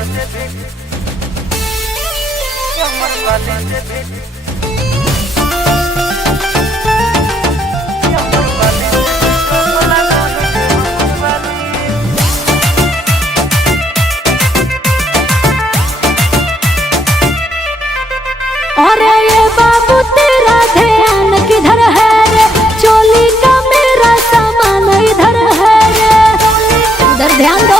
अरे ये बाबू तेरा ध्यान किधर है रे, चोली का मेरा सामान इधर है रे, इधर ध्यान दो।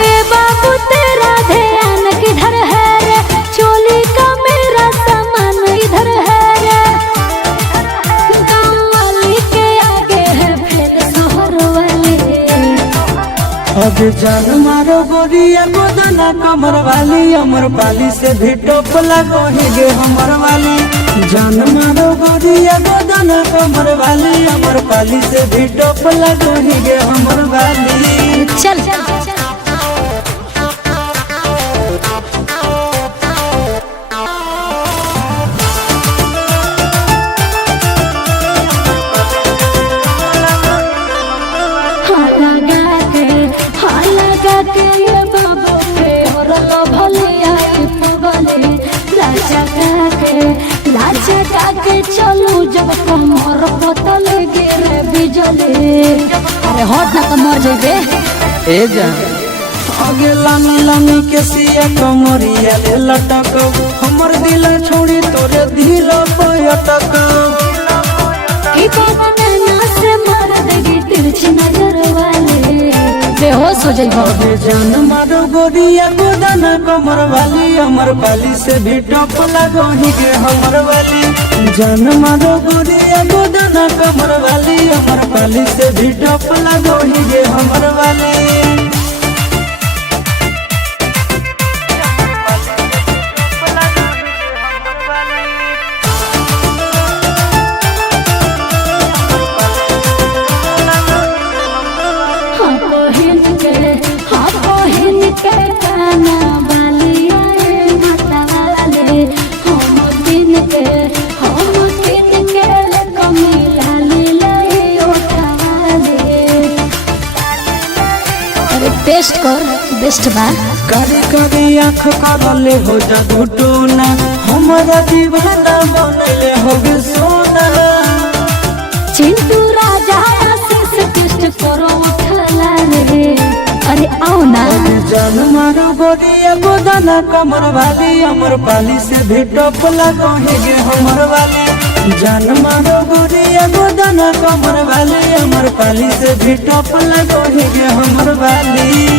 ए बाबू तेरा ध्यान किधर है रे, चोली का मेरा सामान इधर है रे। गाँव वाली के आगे है फिर शहर वाली। अब जान मारो गोरिया गोदना कमर वाली, अमर पाली से भी टोप लगोगे हमर वाली। जान मारो गोरिया गोदना कमर वाली, अमर पाली से भी टोप लगोगे हमर वाली। चल ये बाबू के और लो भलिया पगले लाचा के चलू जब कमर पतल गिरे बिजली। अरे हट ना तो मर जेबे। ए जा आगे लामी लामी के सिया कमरिया ले लटक, हमर दिल छोड़ी तोरे दिल पे अटक। की ना से मार देगी तिरछी नजर वाले, बेहोश हो जाइबो। जान मारो गोरिया गोदना कमर वाली, अमर पाली से भी टोप लगोही गे हमर वाली। जान मारो गोरिया गोदना कमर वाली, अमर पाली से भी टोप लगोही गे हमर वाली। टेस्ट कर बेस्ट बा। कारी कारी आँख करले हो जादू टोना, हमारा दीवाना बनले हो गे सोना। चिंटू राजा से टेस्ट करो उठला रे, अरे आओ ना। जान मारो गोरिया गोदना कमर वाली, अमर पाली से भी टोप लगोही गे हमर वाली। जान मारो गोरिया गोदना कमर वाली, अमर पाली से भी टोप लगोही गे हमर वाली।